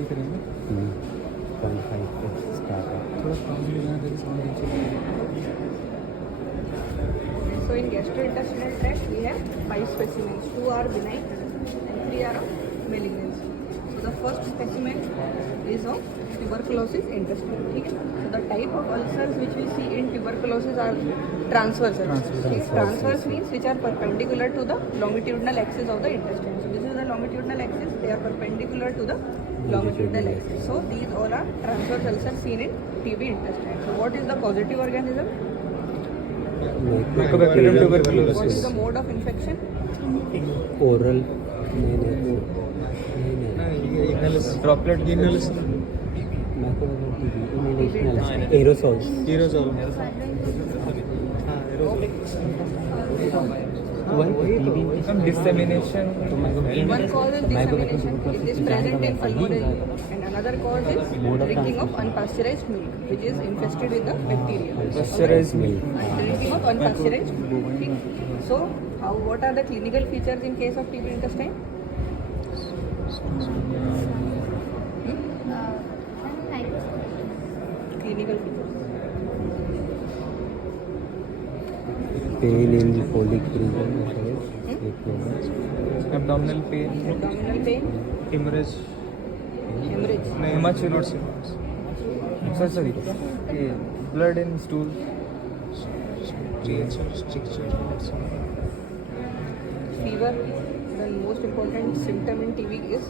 दिख रहे हैं ना? 0.5 स्टार्ट है। थोड़ा काम भी लगाना ताकि साउंड नीचे लगे। So in gastrointestinal tract we have 5 specimens. 2 are benign and 3 are of malignancy. So the first specimen is of tuberculosis intestinal. Okay? So the type of ulcers which we see in tuberculosis are transverse ulcers. Okay? Transverse means which are perpendicular to the longitudinal axis of the intestine. So this is the longitudinal axis. They are perpendicular to the longitudinal axis. So these all are transverse ulcers seen in TB intestine. So what is the causative organism? Mycobacterium What is tuberculosis. the mode of infection? Oral नहीं droplet inhalation aerosols aerosol dissemination One cause is dissemination, it is present in pulmonary, and another cause is drinking of unpasteurized milk, which is infested with the bacteria. pasteurized milk. Drinking of unpasteurized milk. Okay. So, what are the clinical features in case of TB intestine? Clinical features. Pain in folic region abdominal pain, Abdominal pain, hemorrhage, hemorrhage, hematulosis, sorry, blood in stool, fever. The most important symptom in TB is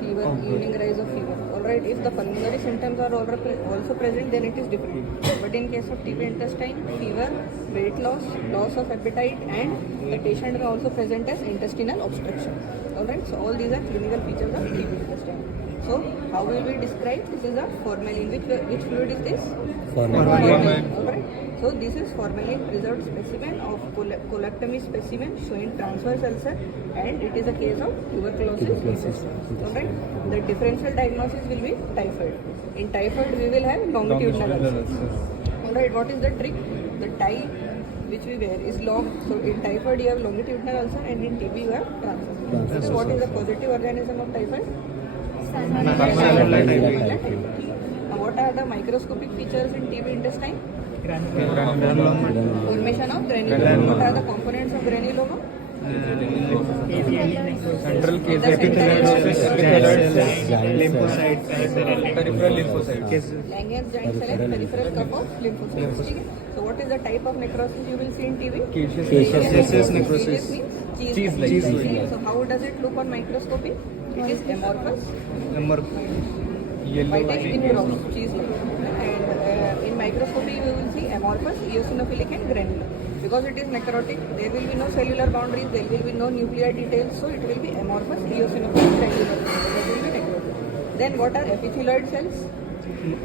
fever, evening rise of fever. Alright, if the pulmonary symptoms are also present, then it is different. But in case of TB intestine, fever, weight loss, loss of appetite, and the patient may also present as intestinal obstruction. Alright, so all these are clinical features of TB intestine. So, how will we describe? This is a formalin. Which fluid is this? Formalin. Alright. So this is formalin preserved specimen of colectomy specimen showing transverse ulcer, and it is a case of tuberculosis. Alright. The differential diagnosis will be typhoid. In typhoid we will have longitudinal ulcer. Alright. What is the trick? The tie which we wear is long. So in typhoid you have longitudinal ulcer, and in TB you have transverse. So what is the positive organism of typhoid? Now what are the microscopic features in TB intestine? Formation of granuloma. What are the components of granuloma? central case, epithelioid lymphocytes, peripheral lymphocytes. Langerhans giant cell and peripheral cup of lymphocytes. Okay? So what is the type of necrosis you will see in TB? Caseous necrosis. Means Cheese-like. cheese-like. So how does it look on microscopy? It is amorphous, Yellow. whitish in brown, cheese-like. And in microscopy we will see amorphous, eosinophilic and granular. Because it is necrotic, there will be no cellular boundaries, there will be no nuclear details, so it will be amorphous, eosinophilic, granular. That will be necrotic. Then what are epithelioid cells?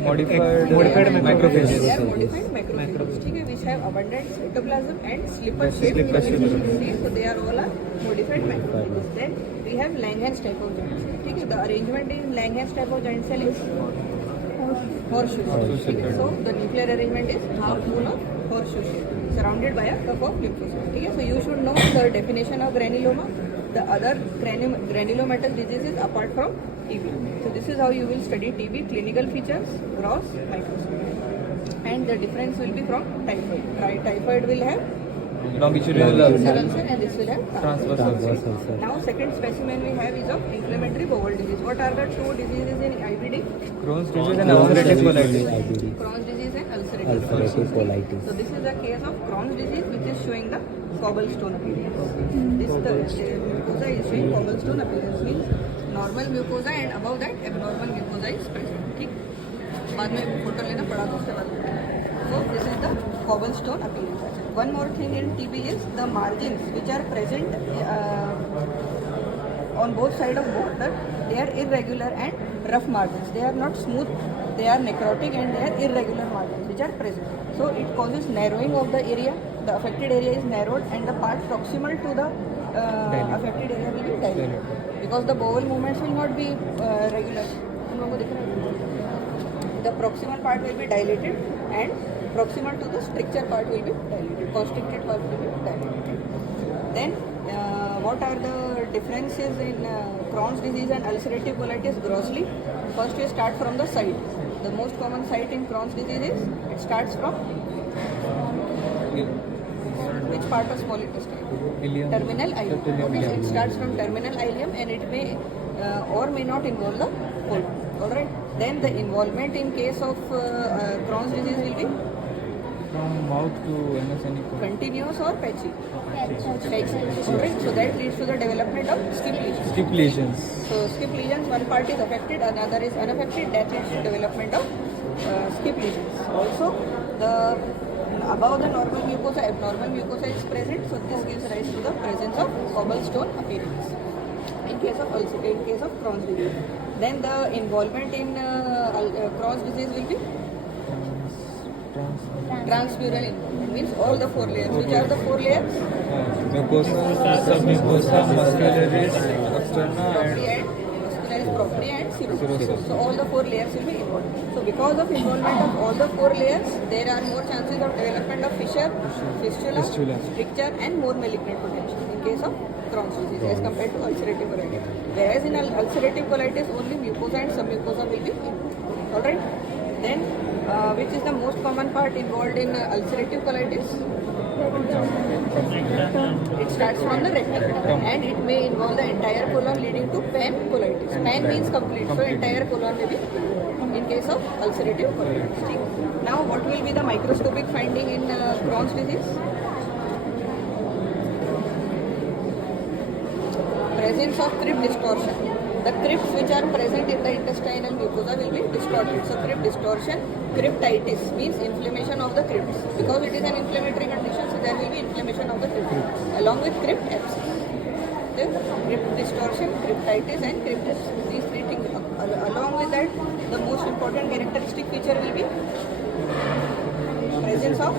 Modified macrophages. They are macrophages. modified macrophages, okay, which have abundant cytoplasm and slipper Slipper shaped shape. okay, so they are all modified macrophages. Then we have Langerhans type of giant cell. Okay, the arrangement in Langerhans type of giant cell is horseshoe shape. Okay, so the nuclear arrangement is half moon of horseshoe shape, surrounded by a cup of lymphocytes. Okay, so you should know the definition of granuloma, the other granulomatous diseases apart from TB. So this is how you will study TB, clinical features, gross, microscope. And the difference will be from typhoid. Typhoid will have Longitudinal ulcer ulcer. and this will have Transverse ulcer. Now second specimen we have is of inflammatory bowel disease. What are the two diseases in IBD? Crohn's disease and ulcerative colitis. Crohn's disease and ulcerative Ulcerative colitis. So this is a case of Crohn's disease which is showing the cobblestone appearance. This the mucosa is showing cobblestone appearance, means normal mucosa and above that abnormal mucosa is present. ठीक? बाद में photo लेना पड़ा तो उसके बाद. So this is the cobblestone appearance. One more thing in TB is the margins which are present on both sides of border. They are irregular and rough margins. They are not smooth. They are necrotic and they are irregular margins which are present. So it causes narrowing of the area. The affected area is narrowed and the part proximal to the affected area will be dilated. Because the bowel movements will not be regular. तुम लोगों को दिख रहा है? The proximal part will be dilated and proximal to the stricture part will be dilated, constricted part will be dilated. Then what are the differences in Crohn's disease and ulcerative colitis grossly? First we start from the site. The most common site in Crohn's disease is, it starts from which part of small intestine? Ileum. Terminal ileum. Terminal Okay, so ileum. it starts from terminal ileum and it may or may not involve the colon. Alright. Then the involvement in case of Crohn's disease will be From mouth to anus and continuous or patchy. Patchy. Alright. So that leads to the development of skip lesions. skip lesions. So skip lesions, one part is affected, another is unaffected. That leads to development of skip lesions. Also, the above the normal mucosa, abnormal mucosa is present. So this gives rise to the presence of cobblestone appearance in case of Crohn's disease. Then the involvement in Crohn's disease will be transmural involvement. Means all the 4 layers. Which are the 4 layers? Mucosa, submucosa, muscularis, externa, Propria and muscularis propria and serosa. So all the 4 layers will be involved. So because of involvement of all the 4 layers, there are more chances of development of fissure, fistula, stricture and more malignant potential in case of Crohn's disease as compared to ulcerative colitis. Whereas in ulcerative colitis, only mucosa and submucosa will be involved. Alright. Then which is the most common part involved in ulcerative colitis? It starts from the rectum and it may involve the entire colon leading to pancolitis. Pan means complete, so entire colon may be in case of ulcerative colitis. Now what will be the microscopic finding in Crohn's disease? Presence of crypt distortion. The crypts which are present in the intestinal mucosa will be distorted. So crypt distortion, cryptitis means inflammation of the crypts. Because it is an inflammatory condition, so there will be inflammation of the crypt along with crypt abscess. The crypt distortion, cryptitis and crypt abscess. These 3 things. Along with that, the most important characteristic feature will be presence of